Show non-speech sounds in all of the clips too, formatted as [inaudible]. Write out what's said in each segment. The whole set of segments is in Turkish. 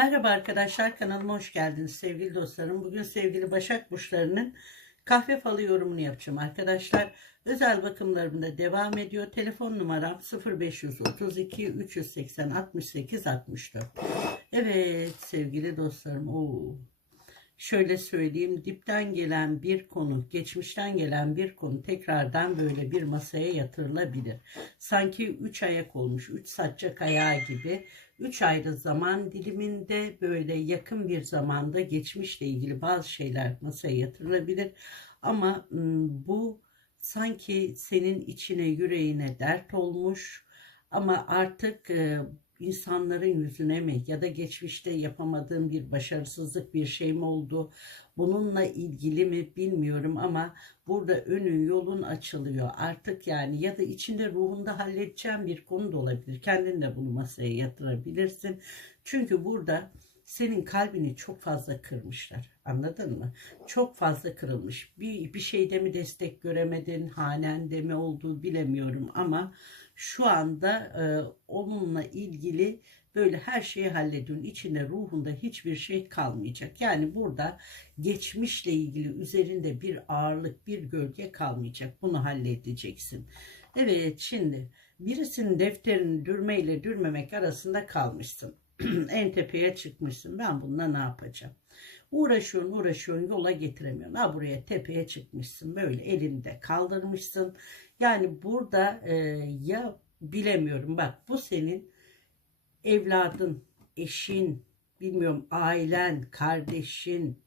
Merhaba arkadaşlar kanalıma hoş geldiniz sevgili dostlarım. Bugün sevgili Başak Burçları'nın kahve falı yorumunu yapacağım arkadaşlar. Özel bakımlarım da devam ediyor. Telefon numaram 0532 380 68 64. Evet sevgili dostlarım. Oo. Şöyle söyleyeyim dipten gelen bir konu, geçmişten gelen bir konu tekrardan böyle bir masaya yatırılabilir. Sanki üç ayak olmuş, üç saçacak ayağı gibi 3 ayrı zaman diliminde böyle yakın bir zamanda geçmişle ilgili bazı şeyler masaya yatırılabilir. Ama bu sanki senin içine yüreğine dert olmuş ama artık insanların yüzüne mi ya da geçmişte yapamadığım bir başarısızlık bir şey mi oldu? Bununla ilgili mi bilmiyorum ama burada önün yolun açılıyor. Artık yani ya da içinde ruhunda halledeceğim bir konu da olabilir. Kendin de bunu masaya yatırabilirsin. Çünkü burada senin kalbini çok fazla kırmışlar. Anladın mı? Çok fazla kırılmış. Bir, bir şeyde mi destek göremedin, hanende mi olduğu bilemiyorum ama şu anda e, onunla ilgili böyle her şeyi hallediyorsun. İçinde ruhunda hiçbir şey kalmayacak. Yani burada geçmişle ilgili üzerinde bir ağırlık, bir gölge kalmayacak. Bunu halledeceksin. Evet şimdi birisinin defterini dürmeyle dürmemek arasında kalmışsın. [clears throat] en tepeye çıkmışsın. Ben bununla ne yapacağım? Uğraşıyorsun uğraşıyorsun yola getiremiyorsun. Ha buraya tepeye çıkmışsın böyle elinde kaldırmışsın. Yani burada e, ya bilemiyorum bak bu senin evladın, eşin, bilmiyorum ailen, kardeşin,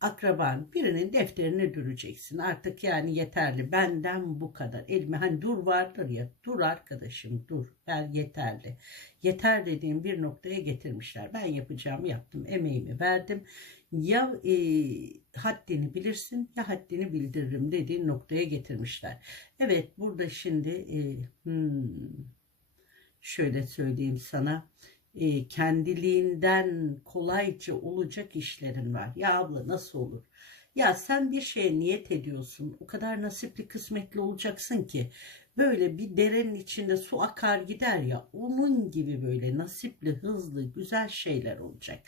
akraban birinin defterini düreceksin. Artık yani yeterli. Benden bu kadar. Elime hani dur vardır ya. Dur arkadaşım dur. Ben yeterli. Yeter dediğim bir noktaya getirmişler. Ben yapacağımı yaptım. Emeğimi verdim. Ya e, haddini bilirsin ya haddini bildiririm dediğin noktaya getirmişler. Evet burada şimdi e, hmm, şöyle söyleyeyim sana e, kendiliğinden kolayca olacak işlerin var. Ya abla nasıl olur? Ya sen bir şeye niyet ediyorsun. O kadar nasipli kısmetli olacaksın ki böyle bir derenin içinde su akar gider ya onun gibi böyle nasipli hızlı güzel şeyler olacak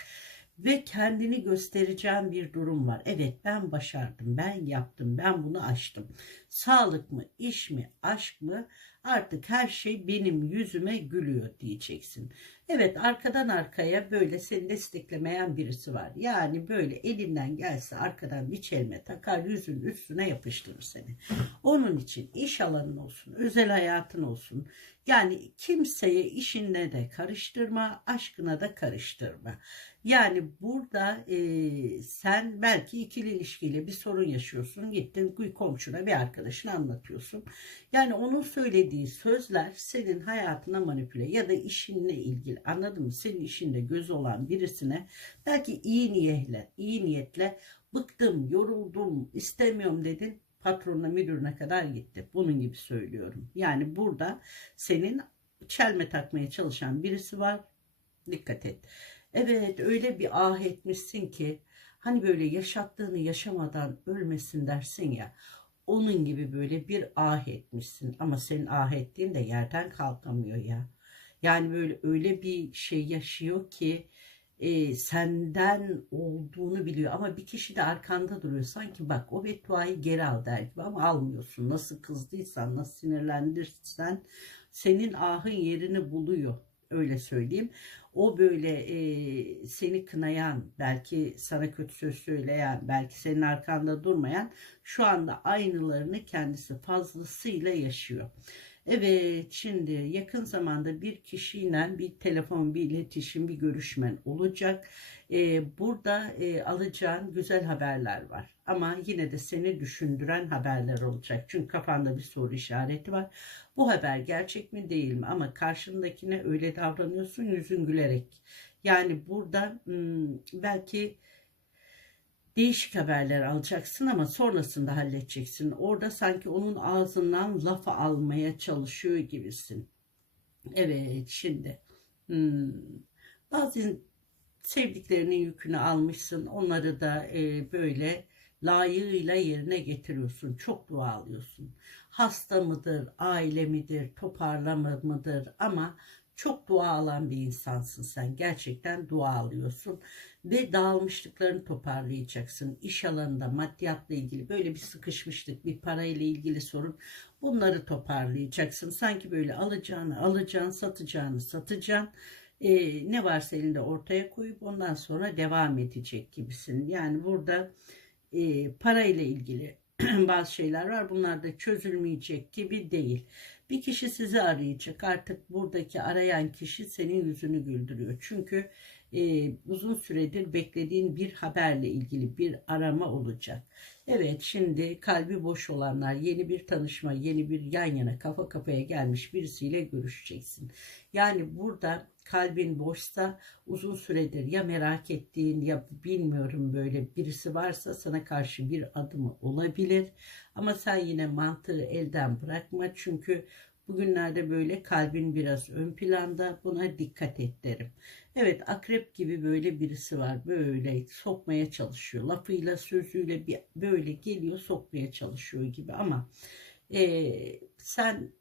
ve kendini göstereceğin bir durum var. Evet ben başardım, ben yaptım, ben bunu aştım. Sağlık mı, iş mi, aşk mı artık her şey benim yüzüme gülüyor diyeceksin. Evet arkadan arkaya böyle seni desteklemeyen birisi var. Yani böyle elinden gelse arkadan bir çelme takar yüzün üstüne yapıştırır seni. Onun için iş alanın olsun, özel hayatın olsun. Yani kimseye işinle de karıştırma, aşkına da karıştırma. Yani burada e, sen belki ikili ilişkiyle bir sorun yaşıyorsun. Gittin komşuna bir arkadaşına anlatıyorsun. Yani onun söylediği sözler senin hayatına manipüle ya da işinle ilgili anladın mı? Senin işinde göz olan birisine belki iyi niyetle, iyi niyetle bıktım, yoruldum, istemiyorum dedin. Patronuna, müdürüne kadar gitti. Bunun gibi söylüyorum. Yani burada senin çelme takmaya çalışan birisi var. Dikkat et. Evet öyle bir ah etmişsin ki hani böyle yaşattığını yaşamadan ölmesin dersin ya. Onun gibi böyle bir ah etmişsin ama senin ah ettiğin de yerden kalkamıyor ya. Yani böyle öyle bir şey yaşıyor ki e, senden olduğunu biliyor ama bir kişi de arkanda duruyor. Sanki bak o bedduayı geri al der gibi ama almıyorsun. Nasıl kızdıysan, nasıl sinirlendirsen senin ahın yerini buluyor. Öyle söyleyeyim. O böyle e, seni kınayan, belki sana kötü söz söyleyen, belki senin arkanda durmayan şu anda aynılarını kendisi fazlasıyla yaşıyor. Evet şimdi yakın zamanda bir kişiyle bir telefon, bir iletişim, bir görüşmen olacak. Ee, burada e, alacağın güzel haberler var. Ama yine de seni düşündüren haberler olacak. Çünkü kafanda bir soru işareti var. Bu haber gerçek mi değil mi? Ama karşındakine öyle davranıyorsun yüzün gülerek. Yani burada hmm, belki değişik haberler alacaksın ama sonrasında halledeceksin. Orada sanki onun ağzından lafı almaya çalışıyor gibisin. Evet şimdi hmm, bazı sevdiklerinin yükünü almışsın. Onları da e, böyle layığıyla yerine getiriyorsun. Çok dua alıyorsun. Hasta mıdır, aile midir, toparlama mıdır ama Çok dua alan bir insansın sen. Gerçekten dua alıyorsun. Ve dağılmışlıklarını toparlayacaksın. İş alanında maddiyatla ilgili böyle bir sıkışmışlık, bir parayla ilgili sorun. Bunları toparlayacaksın. Sanki böyle alacağını alacaksın, satacağını satacaksın. Ee, ne varsa elinde ortaya koyup ondan sonra devam edecek gibisin. Yani burada e, parayla ilgili [clears throat] bazı şeyler var. Bunlar da çözülmeyecek gibi değil. Bir kişi sizi arayacak. Artık buradaki arayan kişi senin yüzünü güldürüyor. Çünkü e, uzun süredir beklediğin bir haberle ilgili bir arama olacak. Evet şimdi kalbi boş olanlar yeni bir tanışma, yeni bir yan yana kafa kafaya gelmiş birisiyle görüşeceksin. Yani burada kalbin boşsa uzun süredir ya merak ettiğin ya bilmiyorum böyle birisi varsa sana karşı bir adımı olabilir. Ama sen yine mantığı elden bırakma çünkü bugünlerde böyle kalbin biraz ön planda buna dikkat et derim. Evet akrep gibi böyle birisi var böyle sokmaya çalışıyor lafıyla sözüyle bir böyle geliyor sokmaya çalışıyor gibi ama e, sen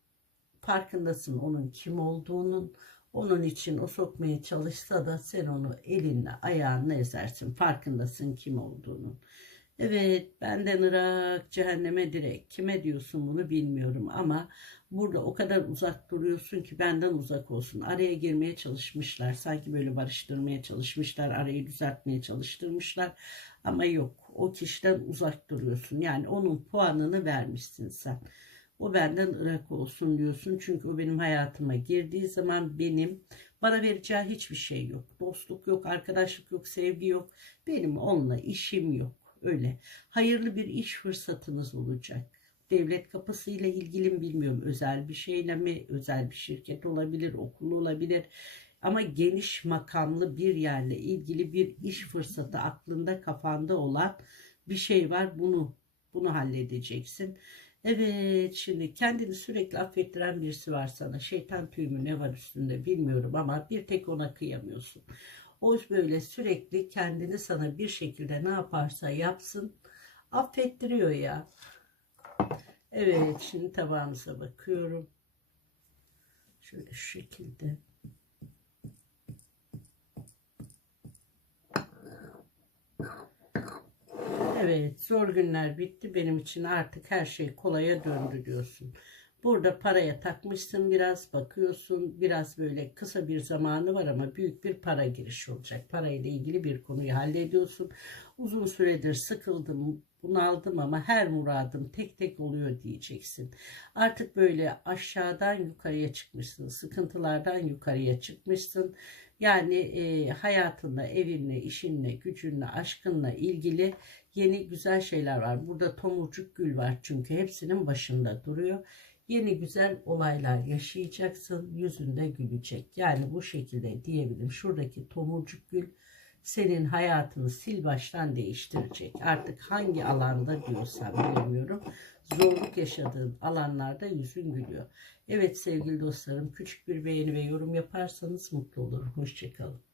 farkındasın onun kim olduğunun onun için o sokmaya çalışsa da sen onu elinle ayağınla ezersin. Farkındasın kim olduğunun. Evet benden Irak cehenneme direkt. Kime diyorsun bunu bilmiyorum ama burada o kadar uzak duruyorsun ki benden uzak olsun. Araya girmeye çalışmışlar. Sanki böyle barıştırmaya çalışmışlar. Arayı düzeltmeye çalıştırmışlar. Ama yok o kişiden uzak duruyorsun. Yani onun puanını vermişsin sen. O benden ırak olsun diyorsun. Çünkü o benim hayatıma girdiği zaman benim bana vereceği hiçbir şey yok. Dostluk yok, arkadaşlık yok, sevgi yok. Benim onunla işim yok. Öyle. Hayırlı bir iş fırsatınız olacak. Devlet kapısıyla ilgili mi bilmiyorum. Özel bir şeyle mi? Özel bir şirket olabilir, okul olabilir. Ama geniş makamlı bir yerle ilgili bir iş fırsatı aklında kafanda olan bir şey var. Bunu bunu halledeceksin. Evet şimdi kendini sürekli affettiren birisi var sana. Şeytan tüyü mü ne var üstünde bilmiyorum ama bir tek ona kıyamıyorsun. O böyle sürekli kendini sana bir şekilde ne yaparsa yapsın affettiriyor ya. Evet şimdi tabağımıza bakıyorum. Şöyle şu şekilde. Evet zor günler bitti benim için artık her şey kolaya döndü diyorsun. Burada paraya takmışsın biraz bakıyorsun biraz böyle kısa bir zamanı var ama büyük bir para girişi olacak. Parayla ilgili bir konuyu hallediyorsun. Uzun süredir sıkıldım bunaldım ama her muradım tek tek oluyor diyeceksin. Artık böyle aşağıdan yukarıya çıkmışsın sıkıntılardan yukarıya çıkmışsın. Yani e, hayatında, evinle, işinle, gücünle, aşkınla ilgili yeni güzel şeyler var. Burada tomurcuk gül var çünkü hepsinin başında duruyor. Yeni güzel olaylar yaşayacaksın, yüzünde gülecek. Yani bu şekilde diyebilirim. Şuradaki tomurcuk gül senin hayatını sil baştan değiştirecek. Artık hangi alanda diyorsam bilmiyorum. Zorluk yaşadığın alanlarda yüzün gülüyor. Evet sevgili dostlarım küçük bir beğeni ve yorum yaparsanız mutlu olurum. Hoşçakalın.